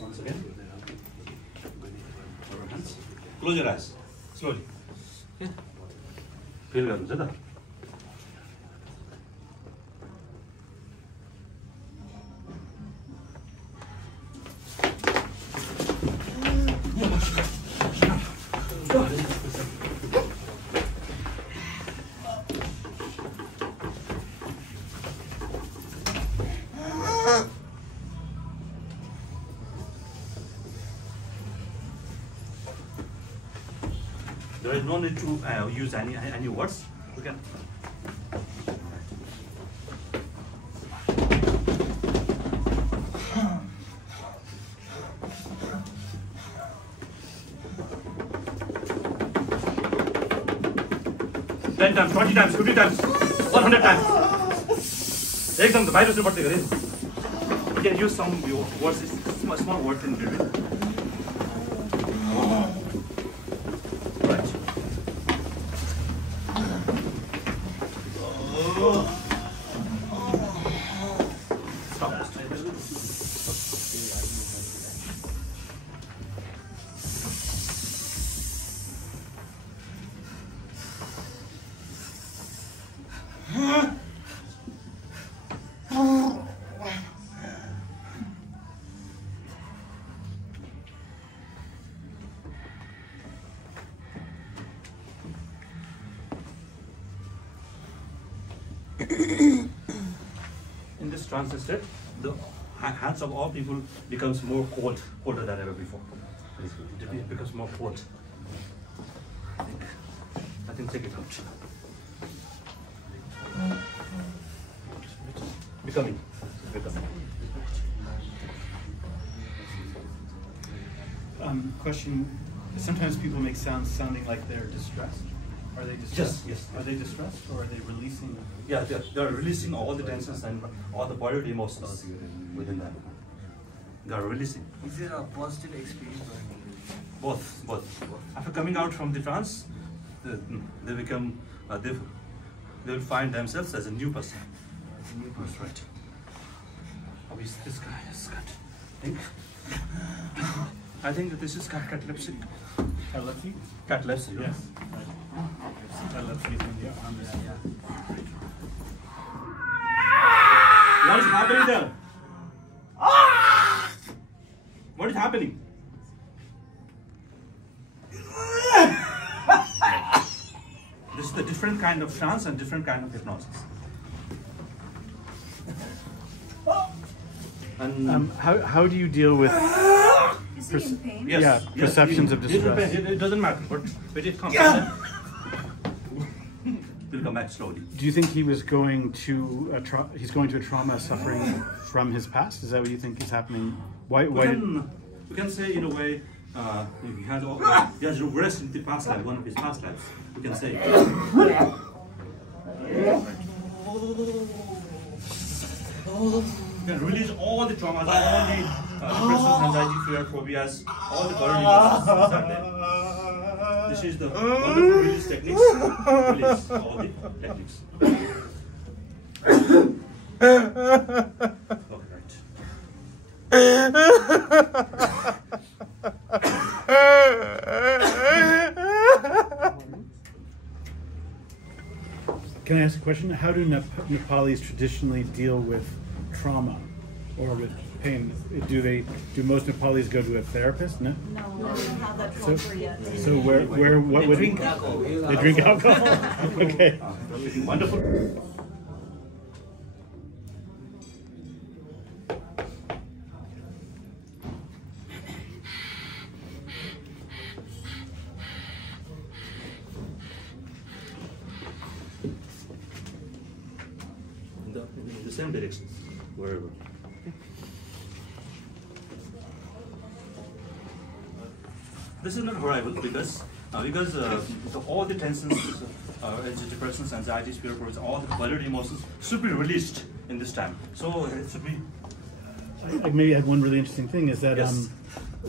Once again. Close your eyes. Slowly. Feel Jatra. There is no need to use any words. We can. Ten times, 20 times, 50 times, 100 times. एकदम तो बाहिर से पढ़ते करें. We can use some words, small words in between. In this trance state, the hands of all people becomes more colder than ever before. It becomes more cold. I think take it out. Becoming. Question. Sometimes people make sounds sounding like they're distressed. Are they distressed? Yes. Are they distressed, or are they releasing? Yeah, they're releasing all the tensions and all the body emotions within them. They're releasing. Is it a positive experience or negative? Both. After coming out from the trance, they become, they will find themselves as a new person. As a new person. That's right. Obviously, this guy has got, I think that this is catalepsy. Epilepsy? Catalepsy, Yes. Right. Epilepsy is in the arms. What is happening there? What is happening? This is the different kind of trance and different kind of hypnosis. And How do you deal with? Is he in pain? yes, Yeah, yes, perceptions of distress. It doesn't matter, but when it comes, we'll come back slowly. Do you think he was going to he's going to a trauma suffering from his past? Is that what you think is happening? Why We can say in a way he has regressed into the past life, one of his past lives. We can say. You can release all the traumas, all the depression, anxiety, fear, phobias, all the body emotions inside there. This is the wonderful release techniques. Release all the techniques. Okay, right. Can I ask a question? How do Nepalis traditionally deal with trauma or with pain? Do most Nepalis go to a therapist? No. No, we don't have that culture yet. So what would Drink alcohol. they drink alcohol? Okay. Wonderful. In the same direction, wherever. This is not horrible because all the tensions, depressions, anxieties, fear, all the buried emotions should be released in this time. So it should be. I maybe add one really interesting thing is that Yes.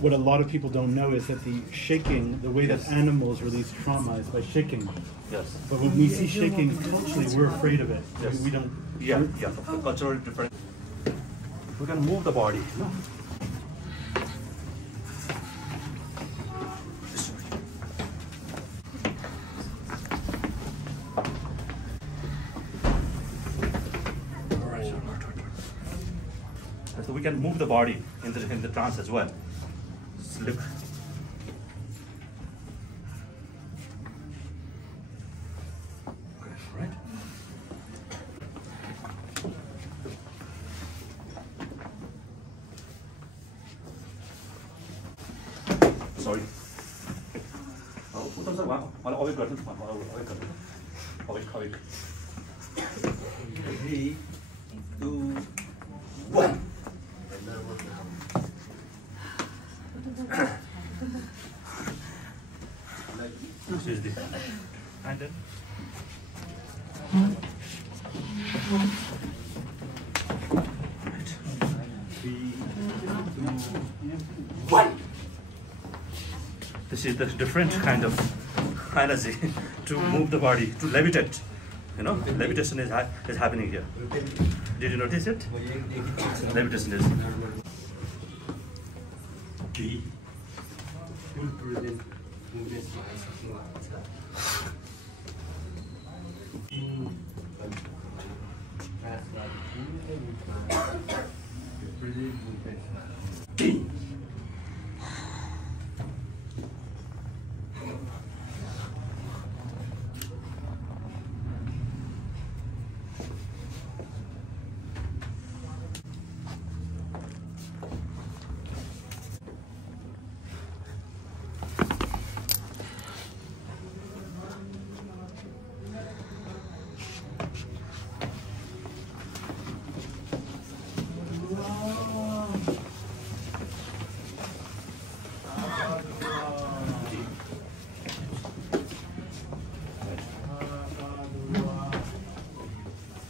what a lot of people don't know is that the shaking, the way that animals release trauma is by shaking Yes. But when we see shaking culturally, we're afraid of it. Yes. We don't. Yeah, yeah. The cultural different. We can move the body. No? So we can move the body in the trance as well. Just look. Okay, right. Sorry. उत्तर वाला awake गर्नु awake गर्नु awake 3, 2, 1. This is the and then right. 3, 2, 1. This is the different kind of energy to move the body, to levitate. You know, levitation is happening here. Did you notice it? Levitation is.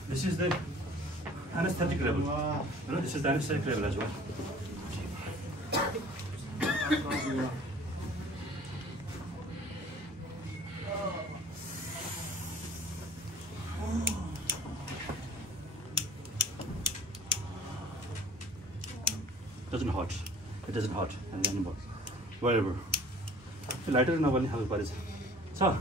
This is the anesthetic level. You know, this is the anesthetic level as well. Doesn't hurt. It doesn't hurt. And then whatever. Lighter than one house, but it's so.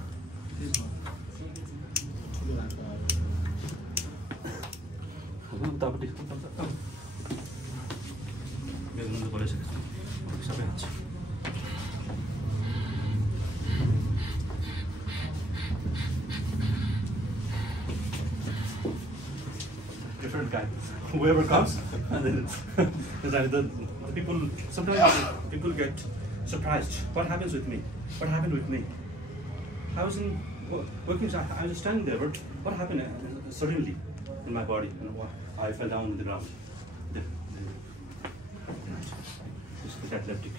Different guy, whoever comes, and then the people, sometimes people get surprised. What happens with me? What happened with me? I was in working, I was standing there, but what happened suddenly in my body? You know, I fell down on the ground. This is epileptic.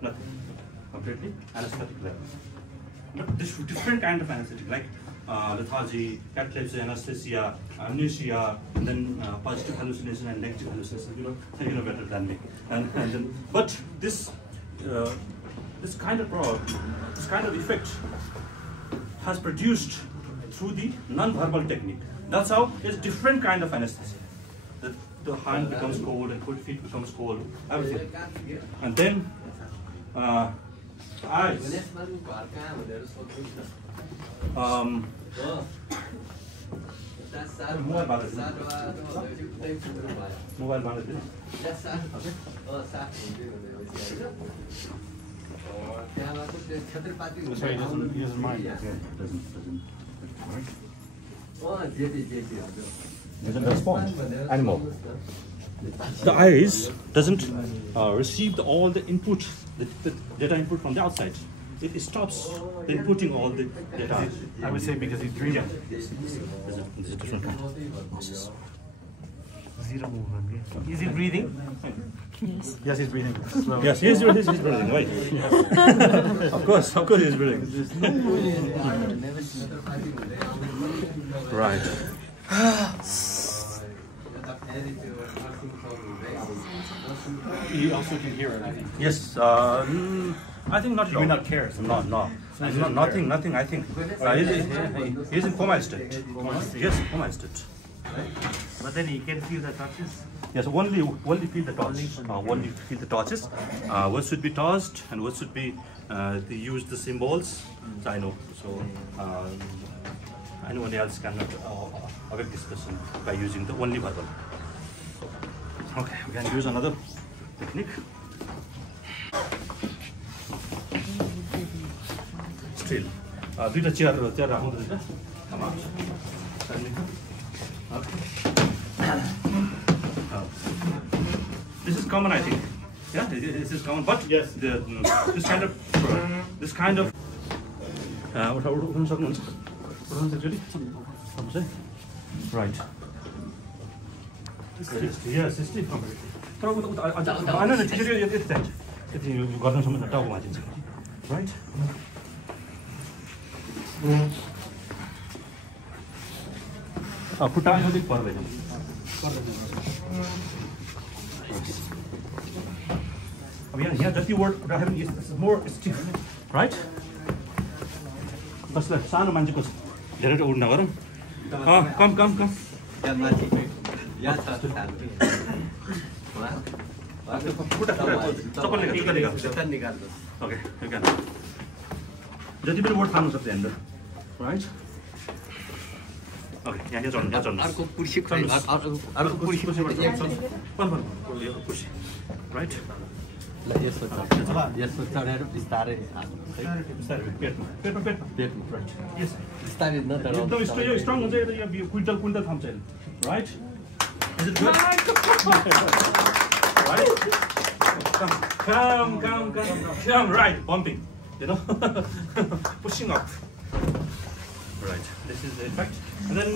Nothing. Completely anesthetic level. But this different kind of anesthetic, like lethargy, catalepsy, anesthesia, amnesia, and then positive hallucination and negative hallucination. You know better than me. And then, but this this kind of effect has produced through the non-verbal technique. That's how it's different kind of anesthesia. The hand becomes cold and feet becomes cold, everything. And then eyes. Mobile banded. Sorry, he doesn't mind. Yeah, doesn't respond anymore. The eyes doesn't receive all the input, the data input from the outside. It stops the inputting all the data. I would say because he's dreaming. This is a different kind of process. Zero movement. Is he breathing? Yes. Yes, he's breathing. Slowly. Yes, he's breathing. Wait. Of course he's breathing. Right. He also can hear it, I think. Yes. I think not at You all. may not care. So No. Nothing. I think he's in coma state. Yes, coma state. But then he can feel the touches. Yes, only feel the touch. Only feel the touches. What should be touched and what should be they use the symbols. I know. So anyone else cannot affect this person by using the only verbal. Okay, we can use another technique. Still, दुईटा chair राख्नु पर्छ This is common, I think. Yeah, this is common. But yes, this kind of उठाउनु सक्नुहुन्छ right. Yes, sixty तर होइन त्यसरी यति चाहिन्छ यति गर्नुसम्म टाउको भाँचिन्छ right. खुट्टा अलिक पर्दैन अब यहाँ जति वर्ड राख्यो भने मोर स्टिफ राइट कसलाई सानो मान्छेको धेरै उड नगरौँ कम ओके जति पनि वर्ड थाल्नु सक्छ यहाँनिर राइट ओके यहाँ चल्नु अर्को कुर्सी राइट यसो चढेर बिस्तारै पेटमा एकदम स्ट्रङ हुन्छ यो क्विन्टल थाम्छ right is it good right come right bumping pushing up right this is the effect and then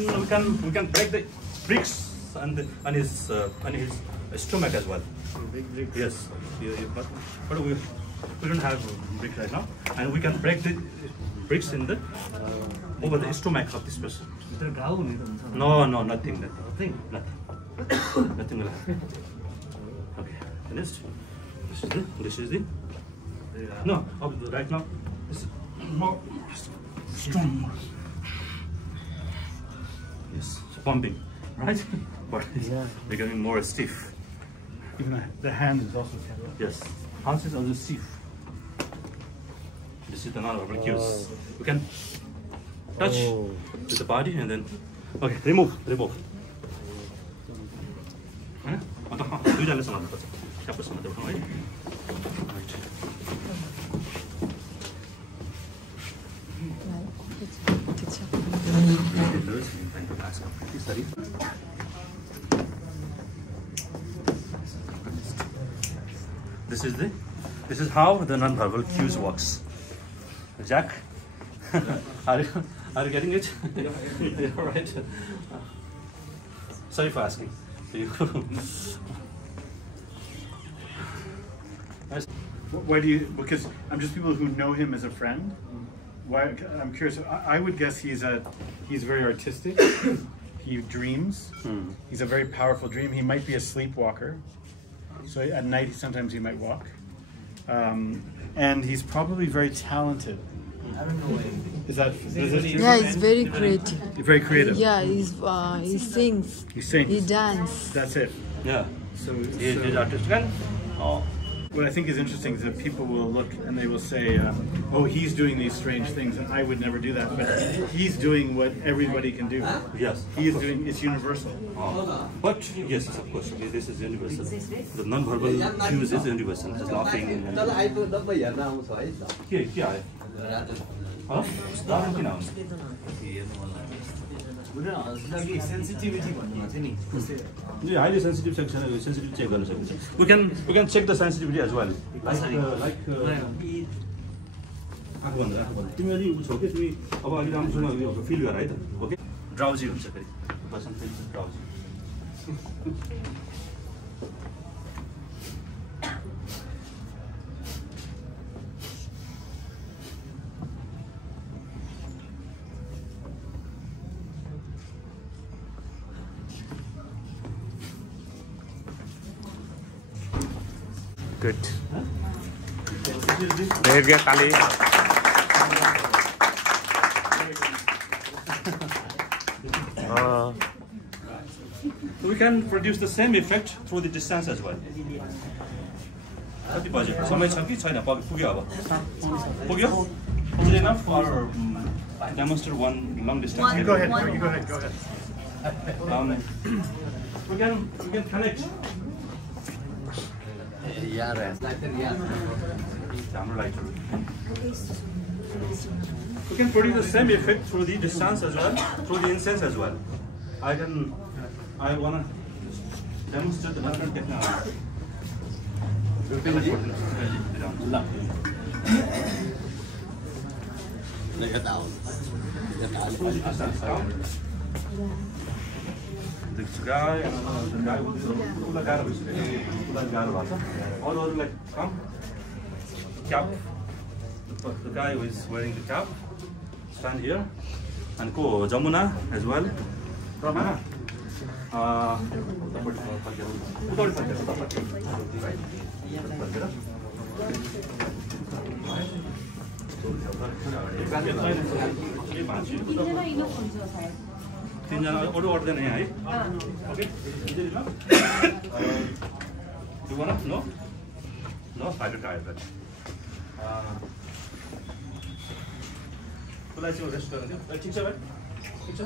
we can break the bricks and his stomach as well yes but we don't have bricks right now and we can break the bricks in the over the stomach of this person no nothing will happen okay finished. This is the no right now this is more strong yes pumping right but it's becoming more stiff even the hand is also yes hands is also stiff this is the non-verbal cues we can touch with the body and then okay remove दुईजनाले समात्नु पर्छ ट्याप्पै समातेर उठाउँ है This is how the non-verbal cues works. Jack, are you getting it? Yeah, right. Sorry for asking. Why do you? Because I'm just people who know him as a friend. Why? I'm curious. I would guess he's very artistic. He dreams. He's a very powerful dream. He might be a sleepwalker. So at night sometimes he might walk. And he's probably very talented. I don't know. Is that yeah, he's very creative. Very creative. Yeah, he sings. He sings. He dances. That's it. Yeah. So he's artistic. what I think is interesting is that people will look and they will say, oh, he's doing these strange things, and I would never do that. But he's doing what everybody can do. Yes. He is doing, it's universal. But yes, of course, this is universal. The non-verbal cues is universal. Just laughing. Sensitivity Yeah, highly sensitive sensitivity check गर्न सकिन्छ. We can check the sensitivity as well. Like तिमी अलि छौ के तिमी अब अलि राम्रोसँग यो फिल गर है त. ओके. ड्राउजी हुन्छ फेरि. Person feels drowsy. Good. Huh? हेर्गे काली We can produce the same effect through the distance as well. कति बज्यो समय छ कि छैन पुग्यो अब पुग्यो is it enough or demonstrate one long distance You go ahead. You go ahead. Go ahead. we can connect हाम्रो lighter. We can produce the same effect through the distance as well, through the incense as well. I wanna demonstrate the different technology. This guy and the guy with the all over like come cap. The guy who is wearing the cap stand here and go Jamuna as well. Ramana. तीनजना अरू अट्दैन यहाँ है okay you wanna no I will try that मलाई चाहिँ rest गर्न दियो ठिक छ भाइ ठिक छ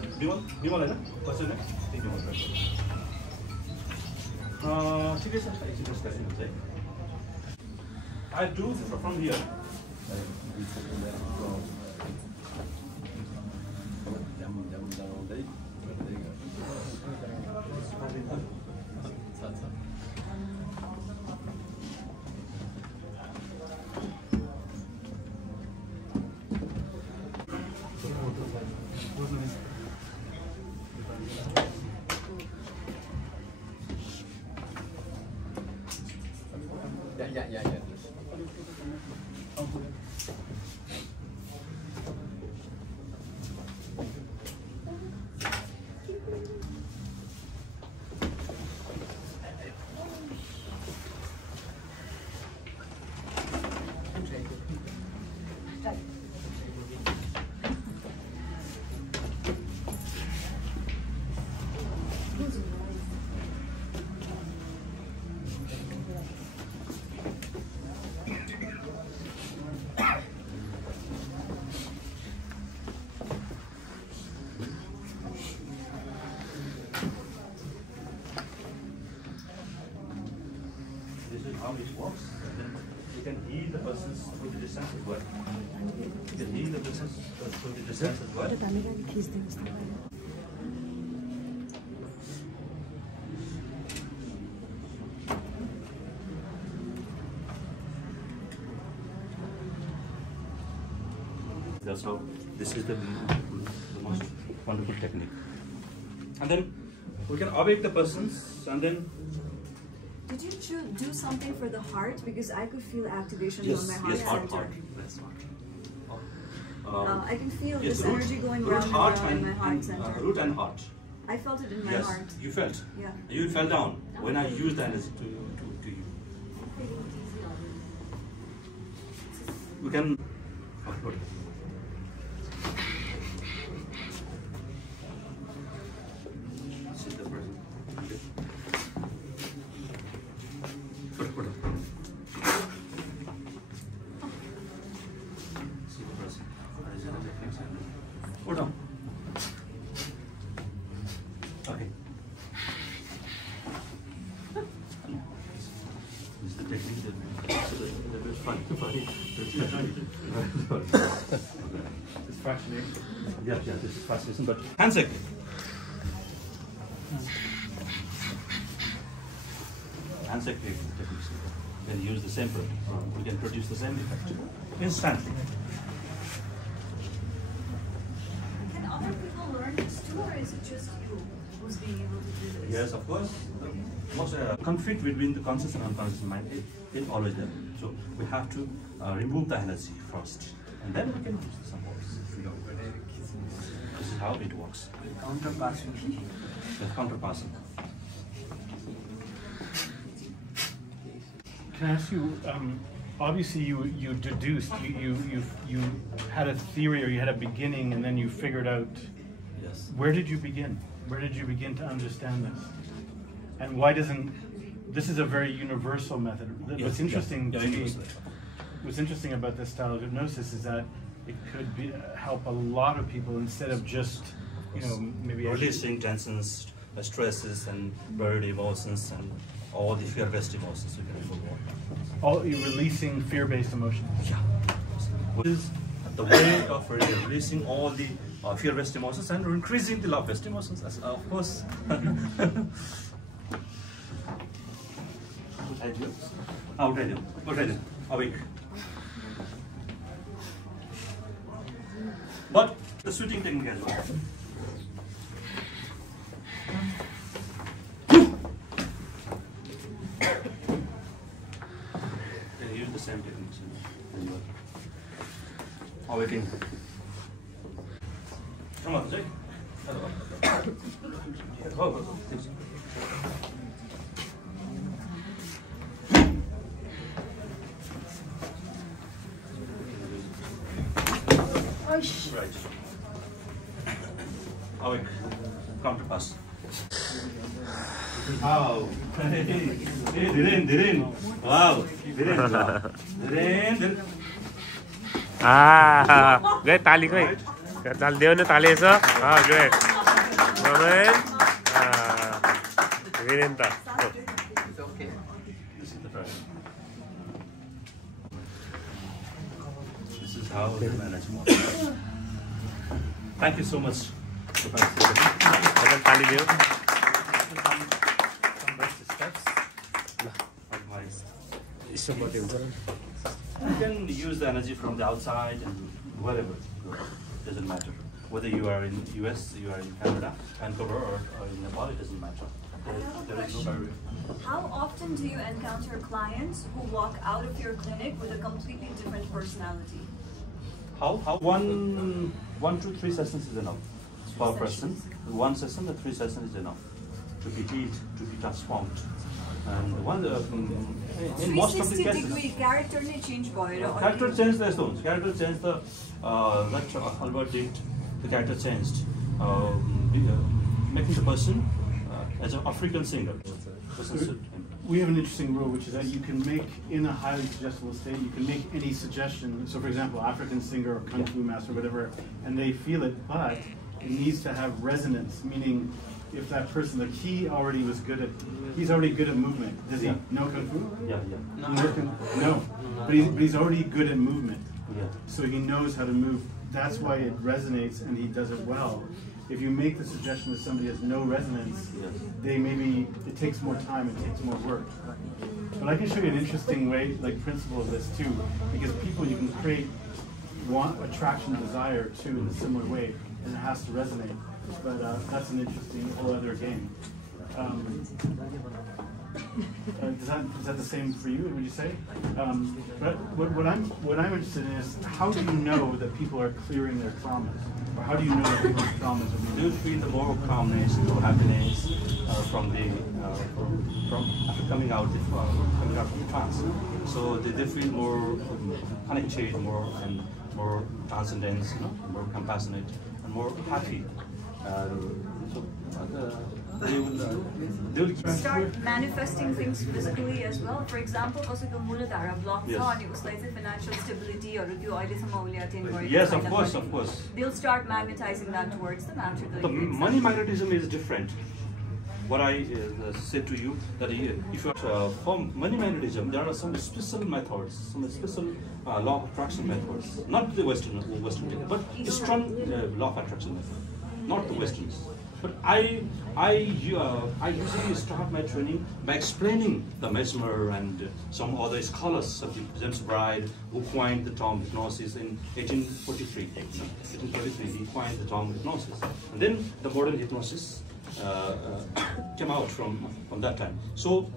विमल हैन कसै हैन ठिक हो ठिकै छ एकछिन रेस्ट गर्नुहुन्छ है I do from here how it works, and then you can heal the persons through the distance as well. You can heal the persons through the distance as well. So this is the most wonderful technique. And then we can awake the persons and then Did you do something for the heart? Because I could feel activation yes, on my heart yes, center. heart. Yes, heart. I can feel Yes, this root, energy going root, round heart and round in my heart center. Root and heart. I felt it in my Yes, heart. you felt. Yeah. You fell down when I used the energy to you. We can. Okay, good. This is the person. Put it. See the person. Put on. Okay. This is the technique that is funny. It's fascinating. Yeah, this is fascinating. But handshake. Handshake techniques. We can use the same product. We can produce the same effect instantly. Can other people learn this too, or is it just you who's being able to do this? Yes, of course. Most conflict between the conscious and unconscious mind is always there. So we have to remove the energy first, and then we can use the symbols. This is how it works. Counterpassing. The counterpassing. Can I ask you, obviously you deduced, you had a theory or you had a beginning, and then you figured out. Yes. Where did you begin? Where did you begin to understand this? And why doesn't this is a very universal method? What's interesting to me, what's interesting about this style of hypnosis is that it could be help a lot of people instead of just maybe releasing tensions, stresses, and buried emotions, and all the fear-based emotions you can forget. all you're releasing fear-based emotions. Yeah. This is the way of releasing all the fear-based emotions and increasing the love-based emotions, of course. Awake. But the sweating technique as well. They use the same techniques when you are awaking. Come on, Jay. Right. Awake. Come to pass. Wow. Hey, Dhiren. Wow. Dhiren. Great tali koi. Dal deo ne tali so. Great. Moment. Virenta. This is the first. This is how they manage more. Thank you so much. Tali deo. You can use the energy from the outside and wherever. Doesn't matter. Whether you are in US, you are in Canada, Vancouver, or in Nepal, it doesn't matter. There is no barrier. How often do you encounter clients who walk out of your clinic with a completely different personality? How? One, 2, 3 sessions is enough per person. One session, the 3 sessions is enough to be healed, to be transformed. And one in most of the cases, 360 degree character ne change bhaera. Character changed the stones. Character changed the that Albert did. The character changed, making the person as an African singer. We have an interesting rule, which is that you can make, in a highly suggestible state, you can make any suggestion. So, for example, African singer or kung fu master, whatever, and they feel it, but it needs to have resonance, meaning if that person, like he already was good at, he's already good at movement. Does he know kung fu? Yeah. No. But he's already good at movement. Yeah. So he knows how to move. That's why it resonates and he does it well. If you make the suggestion that somebody has no resonance, it takes more time, it takes more work. But I can show you an interesting way, like principle of this too, because people you can create attraction, desire too in a similar way, and it has to resonate. But that's an interesting whole other game. Is that the same for you? Would you say? But what I'm interested in is how do you know that people are clearing their traumas, or how do you know that people's traumas are being? Do you feel the more calmness, more happiness from after coming out of trance? So they feel more connected, more transcendence, more compassionate, and more happy. They will start manifesting things physically as well. For example, कसैको मूलधारा block छ अनि उसलाई चाहिँ financial stability हरू त्यो अहिलेसम्म उसले attain गरेको Yes, of course. They'll start magnetizing that towards them after the money magnetism is different. What I said to you that if you for money magnetism, there are some special methods, some special law of attraction methods, not the Western method, but the strong law of attraction method, not the Westerns. But I usually start my training by explaining the Mesmer and some other scholars of the James Bride who coined the term hypnosis in 1843. 1843 he coined the term hypnosis, and then the modern hypnosis came out from that time. So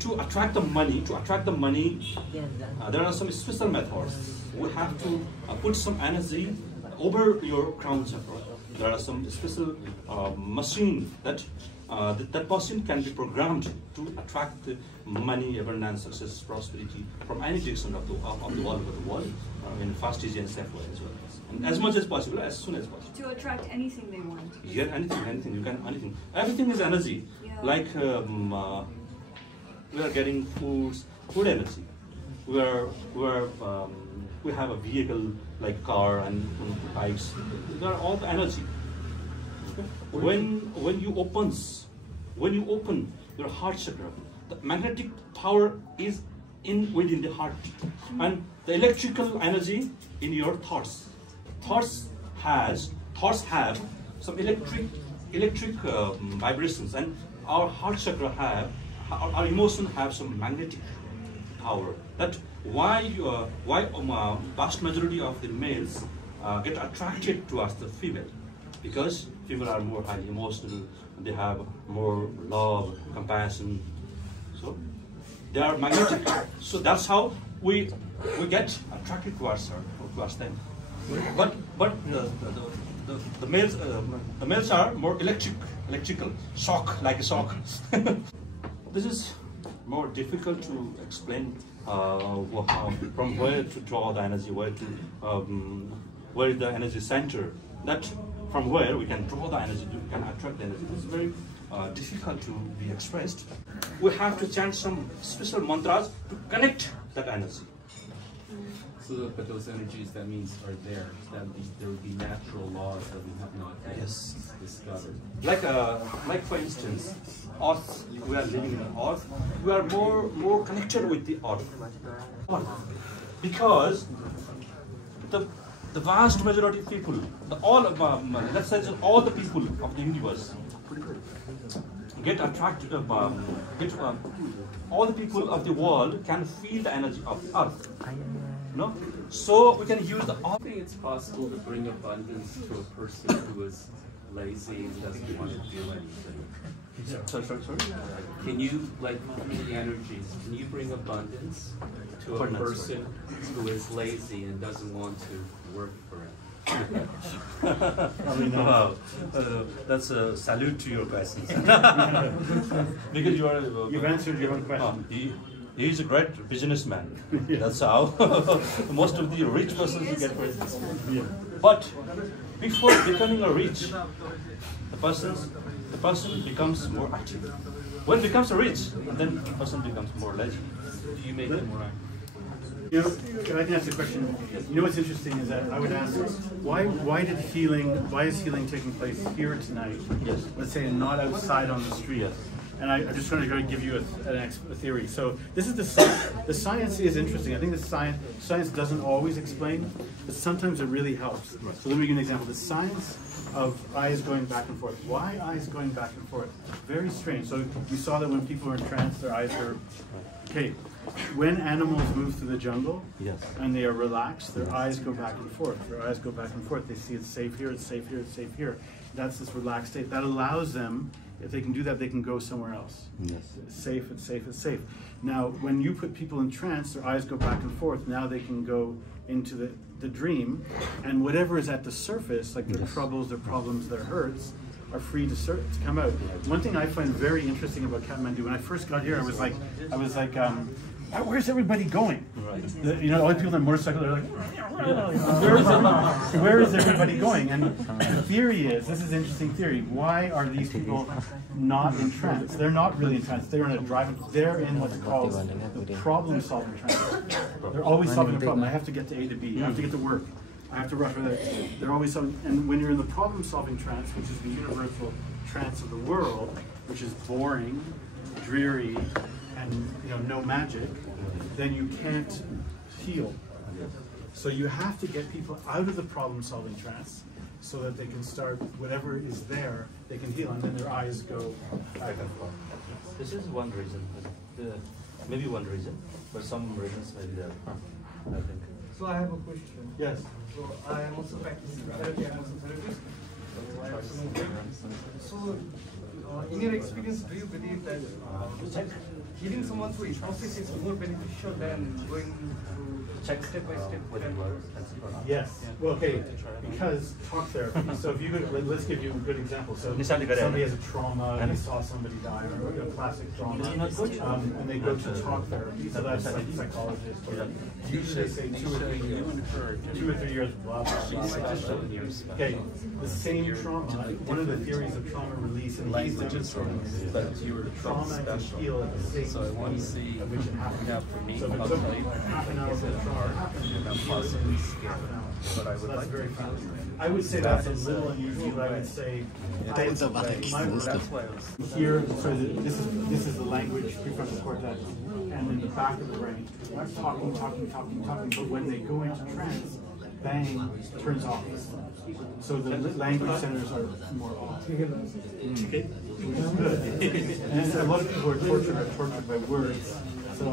to attract the money, there are some special methods. We have to put some energy over your crown chakra. There are some special machine that that person can be programmed to attract money, abundance, success, prosperity from any direction of the all over the world in fast, easy, and safe way as well. And as much as possible, as soon as possible. To attract anything they want. Yeah, anything, you can, anything. Everything is energy. Yeah. Like we are getting food energy. We have a vehicle like car and bikes. They are all the energy. When you open your heart chakra, the magnetic power is within the heart, and the electrical energy in your thoughts. Thoughts have some electric vibrations, and our heart chakra our emotion have some magnetic power. That why vast majority of the males get attracted towards the female, because female are more highly emotional, they have more love, compassion, so they are magnetic. So that's how we get attracted towards them. But the males are more electrical, shock, like a shock. This is more difficult to explain from where to draw the energy, where is the energy center. That from where we can draw the energy, we can attract the energy. This is very difficult to be expressed. We have to chant some special mantras to connect that energy. So, but those energies, that means, are there. That means there would be natural laws that we have not discovered. Like for instance, Earth. We are living in Earth. We are more connected with the Earth, because the vast majority of people, let's say all the people of the universe get attracted. All the people of the world can feel the energy of the Earth. No? So we can use the. I think it's possible to bring abundance to a person who is lazy and doesn't want to do anything. Sorry. Can you, like through the energies, can you bring abundance to a person who is lazy and doesn't want to work for it? I mean, wow, that's a salute to your questions. Because You've answered your own question. He is a great businessman. That's how most of the rich persons get business. Yeah. But before becoming a rich, the person becomes more active. When becomes a rich, then the person becomes more lazy. You make them more active. You know, if I can ask a question. You know what's interesting is that I would ask, why is healing taking place here tonight? Yes. Let's say not outside on the street. Yes. And I'm just trying to give you a theory. So this is the science. The science is interesting. I think the science doesn't always explain, but sometimes it really helps. So let me give you an example. The science of eyes going back and forth. Why eyes going back and forth? Very strange. So you saw that when people are in trance, their eyes are okay. When animals move through the jungle, Yes. and they are relaxed, their eyes go back and forth. Their eyes go back and forth. They see it's safe here, it's safe here, it's safe here. That's this relaxed state. That allows them, if they can do that, they can go somewhere else. Yes. It's safe, it's safe, it's safe. Now, when you put people in trance, their eyes go back and forth. Now they can go into the dream, and whatever is at the surface, like their troubles, their problems, their hurts, are free to come out. One thing I find very interesting about Kathmandu, when I first got here, I was like, where's everybody going? Right. You know, all the people on motorcycles are like, where is everybody going? And the theory is, this is an interesting theory, why are these people not in trance? They're not really in trance, they're in a they're in what's called the problem-solving trance. They're always solving a problem. I have to get to A to B, I have to get to work, I have to rush over there. They're always solving, and when you're in the problem-solving trance, which is the universal trance of the world, which is boring, dreary, and no magic, then you can't heal. So you have to get people out of the problem-solving trance so that they can start whatever is there, they can heal, and then their eyes go back and forth. This is one reason, maybe one reason, but some reasons maybe there. I think. So I have a question. Yes. So I am also practicing therapy. I am also a therapist. So I have some questions. So in your experience, do you believe that healing someone through hypnosis is more beneficial than going through check step by step what it was. Yes. Well, okay, because talk therapy. So if you could, let's give you a good example. So somebody has a trauma, and they saw somebody die, or a classic trauma, and they go to talk therapy. So that's like psychologist. Or usually they say 2 or 3 years, blah blah blah. Okay, the same trauma. One of the theories of trauma release and he's demonstrating is that trauma can heal at the same speed at which it happens. So if it took half an hour for the trauma to happen, it heals in half an hour. So that's very fast. I would say that's a little unusual, but I would say here, so this is the language, prefrontal cortex, and in the back of the brain. I'm talking, but when they go into trance, bang, turns off. So the language centers are more off. Okay? Which is good. And a lot of people are tortured by words. So